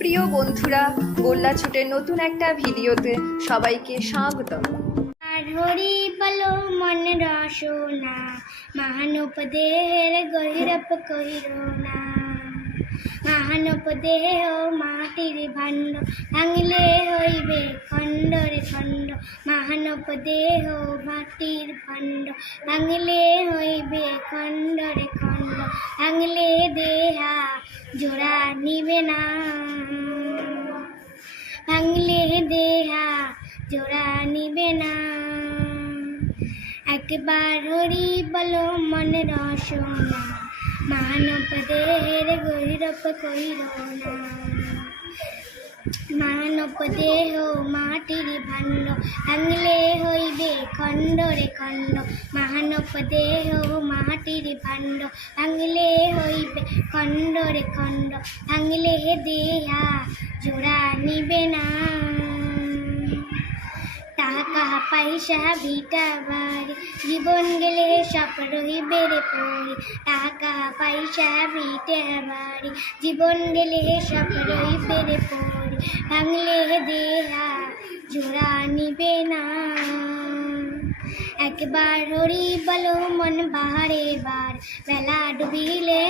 প্রিয় বন্ধুরা, গোল্লা ছুটের নতুন একটা ভিডিওতে সবাইকে স্বাগতম। আর হরি বলো মন রসনা, মহানুপদেহের গহিরপ কহির না। মহানুপদেহ মাটির ভাণ্ড, ভাঙলে হইবে খণ্ড রে খণ্ড। মহানুপদেহ মাটির ভাণ্ড, ভাঙলে হইবে খণ্ড রে খণ্ড। ভাঙলে দেহা জোড়া নিবে না, ভাঙলে দেহা জোড়া নিবে না। একবার হরি বলো মন রসনা, মানবদেহের গহিরপ কহির না। মানবদেহ মাটির ভাণ্ড, ভাঙলে হইবে খণ্ড রে খণ্ড। মানবদেহ মাটির ভাণ্ড, ভাঙলে হইবে খণ্ড রে খণ্ড। ভাঙলে দেহা জোড়া নিবে না। টাকা পয়সা ভিটা বাড়ি, জীবন গেলে সব রহিবে রে পড়ি। টাকা পয়সা ভিটা বাড়ি, জীবন গেলে সব রহিবে রে পড়ি। ভাঙলে দেহা জোড়া নিবে না। একবার হরি বলো মন বাহারে বার, বেলা ডুবিলে